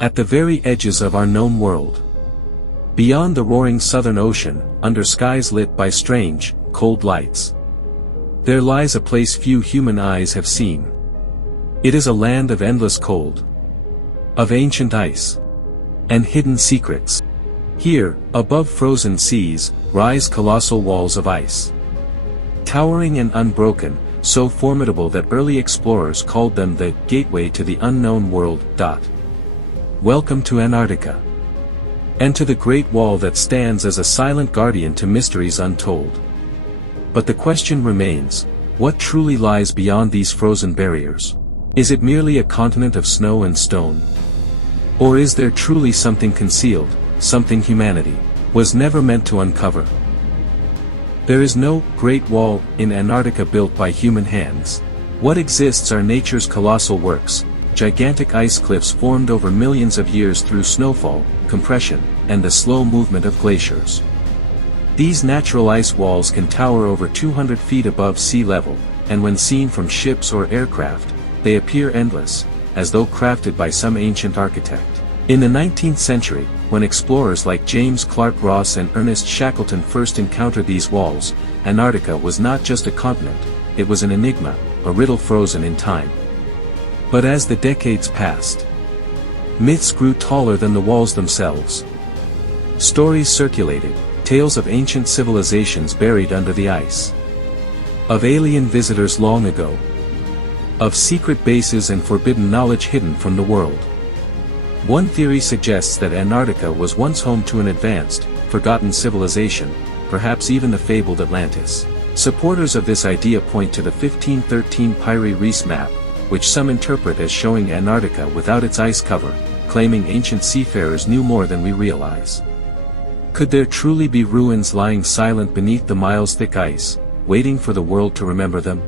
At the very edges of our known world. Beyond the roaring southern ocean, under skies lit by strange, cold lights. There lies a place few human eyes have seen. It is a land of endless cold. Of ancient ice. And hidden secrets. Here, above frozen seas, rise colossal walls of ice. Towering and unbroken, so formidable that early explorers called them the gateway to the unknown world. Welcome to Antarctica. And to the Great Wall that stands as a silent guardian to mysteries untold. But the question remains, what truly lies beyond these frozen barriers? Is it merely a continent of snow and stone? Or is there truly something concealed, something humanity was never meant to uncover? There is no Great Wall in Antarctica built by human hands. What exists are nature's colossal works, gigantic ice cliffs formed over millions of years through snowfall, compression, and the slow movement of glaciers. These natural ice walls can tower over 200 feet above sea level, and when seen from ships or aircraft, they appear endless, as though crafted by some ancient architect. In the 19th century, when explorers like James Clark Ross and Ernest Shackleton first encountered these walls, Antarctica was not just a continent, it was an enigma, a riddle frozen in time. But as the decades passed, myths grew taller than the walls themselves. Stories circulated, tales of ancient civilizations buried under the ice. Of alien visitors long ago. Of secret bases and forbidden knowledge hidden from the world. One theory suggests that Antarctica was once home to an advanced, forgotten civilization, perhaps even the fabled Atlantis. Supporters of this idea point to the 1513 Piri Reis map, which some interpret as showing Antarctica without its ice cover, claiming ancient seafarers knew more than we realize. Could there truly be ruins lying silent beneath the miles-thick ice, waiting for the world to remember them?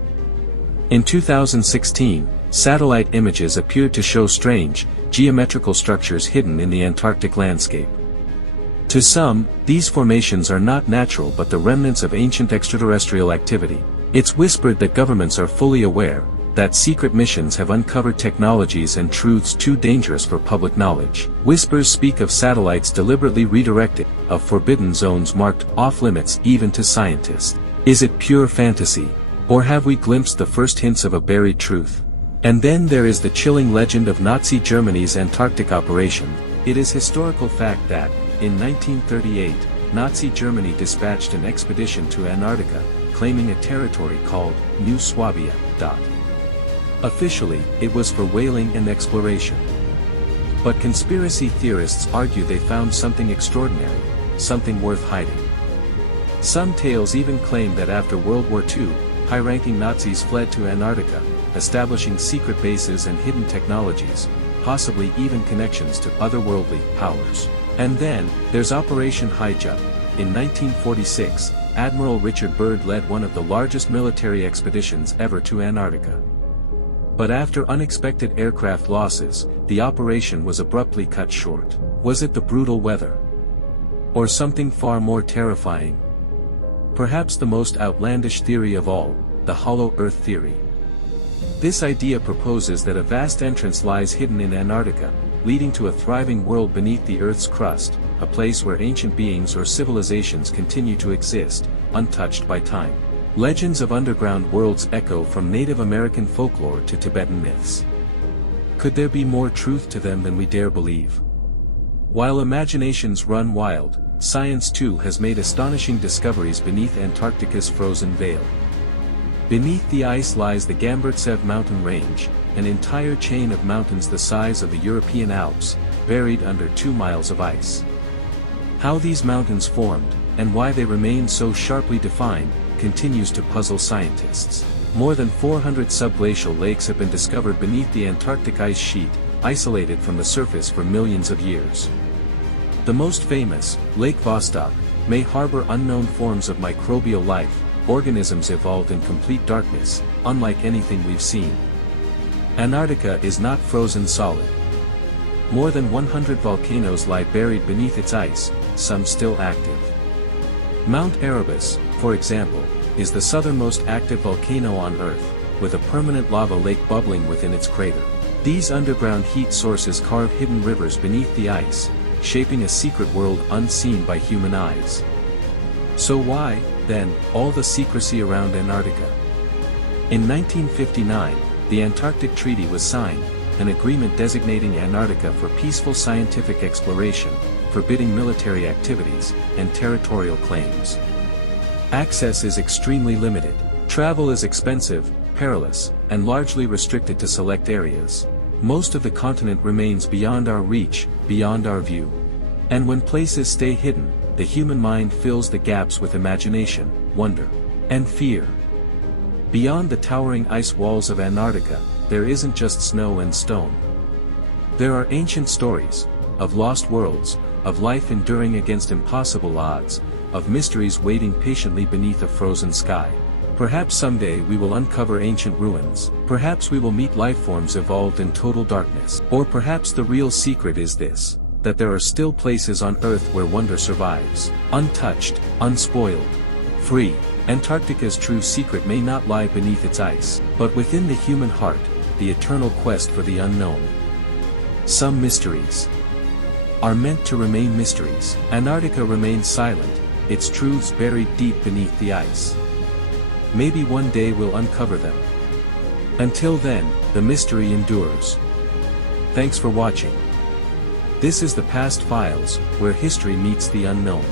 In 2016, satellite images appeared to show strange, geometrical structures hidden in the Antarctic landscape. To some, these formations are not natural but the remnants of ancient extraterrestrial activity. It's whispered that governments are fully aware, that secret missions have uncovered technologies and truths too dangerous for public knowledge. Whispers speak of satellites deliberately redirected, of forbidden zones marked off-limits even to scientists. Is it pure fantasy? Or have we glimpsed the first hints of a buried truth? And then there is the chilling legend of Nazi Germany's Antarctic operation. It is historical fact that, in 1938, Nazi Germany dispatched an expedition to Antarctica, claiming a territory called New Swabia. Officially, it was for whaling and exploration. But conspiracy theorists argue they found something extraordinary, something worth hiding. Some tales even claim that after World War II, high-ranking Nazis fled to Antarctica, establishing secret bases and hidden technologies, possibly even connections to otherworldly powers. And then, there's Operation Highjump. In 1946, Admiral Richard Byrd led one of the largest military expeditions ever to Antarctica. But after unexpected aircraft losses, the operation was abruptly cut short. Was it the brutal weather? Or something far more terrifying? Perhaps the most outlandish theory of all, the hollow Earth theory. This idea proposes that a vast entrance lies hidden in Antarctica, leading to a thriving world beneath the Earth's crust, a place where ancient beings or civilizations continue to exist, untouched by time. Legends of underground worlds echo from Native American folklore to Tibetan myths. Could there be more truth to them than we dare believe? While imaginations run wild, science too has made astonishing discoveries beneath Antarctica's frozen veil. Beneath the ice lies the Gamburtsev mountain range, an entire chain of mountains the size of the European Alps, buried under 2 miles of ice. How these mountains formed, and why they remain so sharply defined, continues to puzzle scientists. More than 400 subglacial lakes have been discovered beneath the Antarctic ice sheet, isolated from the surface for millions of years. The most famous, Lake Vostok, may harbor unknown forms of microbial life, organisms evolved in complete darkness, unlike anything we've seen. Antarctica is not frozen solid. More than 100 volcanoes lie buried beneath its ice, some still active. Mount Erebus, for example, is the southernmost active volcano on Earth, with a permanent lava lake bubbling within its crater. These underground heat sources carve hidden rivers beneath the ice, shaping a secret world unseen by human eyes. So why, then, all the secrecy around Antarctica? In 1959, the Antarctic Treaty was signed, an agreement designating Antarctica for peaceful scientific exploration, forbidding military activities, and territorial claims. Access is extremely limited. Travel is expensive, perilous, and largely restricted to select areas. Most of the continent remains beyond our reach, beyond our view. And when places stay hidden, the human mind fills the gaps with imagination, wonder, and fear. Beyond the towering ice walls of Antarctica, there isn't just snow and stone. There are ancient stories, of lost worlds, of life enduring against impossible odds, of mysteries waiting patiently beneath a frozen sky. Perhaps someday we will uncover ancient ruins, perhaps we will meet life forms evolved in total darkness, or perhaps the real secret is this, that there are still places on Earth where wonder survives, untouched, unspoiled, free. Antarctica's true secret may not lie beneath its ice, but within the human heart, the eternal quest for the unknown. Some mysteries are meant to remain mysteries. Antarctica remains silent, its truths buried deep beneath the ice. Maybe one day we'll uncover them. Until then, the mystery endures. Thanks for watching. This is the Past Files, where history meets the unknown.